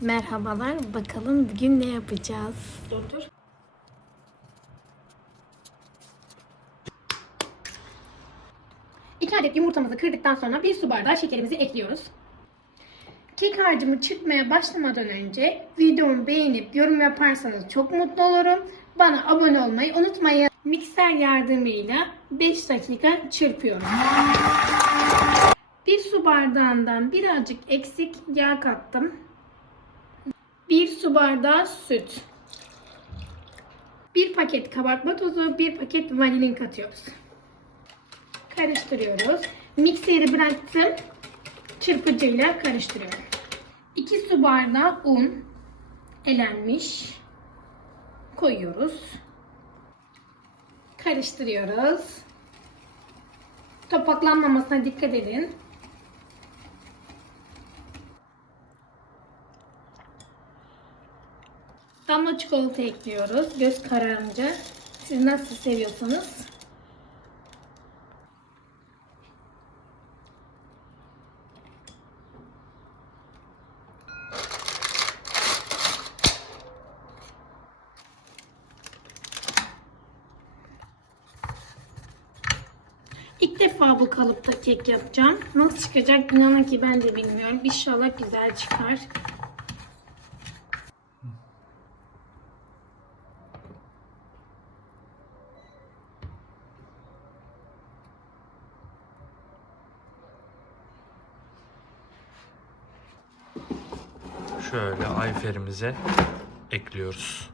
Merhabalar. Bakalım bugün ne yapacağız? Dur. İki adet yumurtamızı kırdıktan sonra bir su bardağı şekerimizi ekliyoruz. Kek harcımı çırpmaya başlamadan önce videomu beğenip yorum yaparsanız çok mutlu olurum. Bana abone olmayı unutmayın. Mikser yardımıyla 5 dakika çırpıyorum. Bir su bardağından birazcık eksik yağ kattım. Bir su bardağı süt. Bir paket kabartma tozu, bir paket vanilin katıyoruz. Karıştırıyoruz. Mikseri bıraktım. Çırpıcıyla karıştırıyorum. 2 su bardağı un elenmiş. Koyuyoruz. Karıştırıyoruz. Topaklanmamasına dikkat edin. Damla çikolata ekliyoruz. Göz kararınca. Siz nasıl seviyorsanız. İlk defa bu kalıpta kek yapacağım. Nasıl çıkacak inanın ki ben de bilmiyorum. İnşallah güzel çıkar. Şöyle ayferimize ekliyoruz.